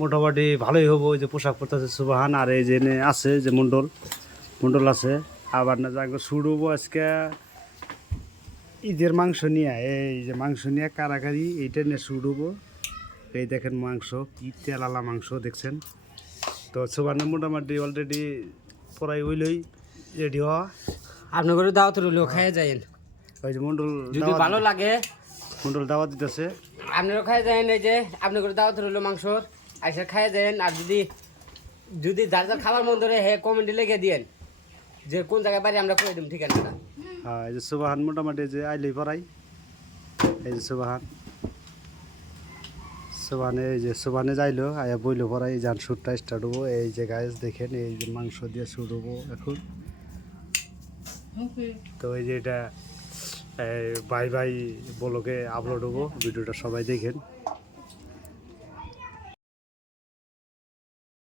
মোটামুটি ভালোই হবো। ওই যে পোশাক পরতেছে সুবাহান, আর এই যে আছে যে মন্ডল আছে। আবার না যাকে শুরুবো আজকে ঈদের মাংস নিয়ে, এই যে মাংস নিয়ে কারাকারি এইটা নিয়ে শুরুবো। এই দেখেন মাংস, কি তেলালা মাংস দেখছেন তো। সুবাহানের মোটামুটি অলরেডি পড়াই হইলই রেডি হওয়া। আপনি করে দাওয়াত রইল, খাইয়ে যাইন। ওই যে মন্ডল যদি ভালো লাগে মন্ডল দাওয়াত দিতেছে, আপনারও খাইয়ে যাইন। এই যে আপনি করে দাওয়াত রইল মাংসর, আইসা খাইয়ে যাইন। আর যদি যার যার খাবার মন ধরে হে কমেন্টে লিখে দিয়েন যে কোন জায়গায় বাড়ি, আমরা করে দিব ঠিকানাটা। হ্যাঁ এই যে সুবাহান মোটামুটি যে আইলেই পড়াই। এই যে সুবাহানে এই যে সুবাহানে যাইলো আয়া বইলো পড়াই, যান শ্যুটটা স্টার্ট হবো। এই যে গাইস দেখেন, এই যে মাংস দিয়ে শুট হবো এখন। তো এই যে এটা বাই বাই বলোকে আপলোড হবো, ভিডিওটা সবাই দেখেন।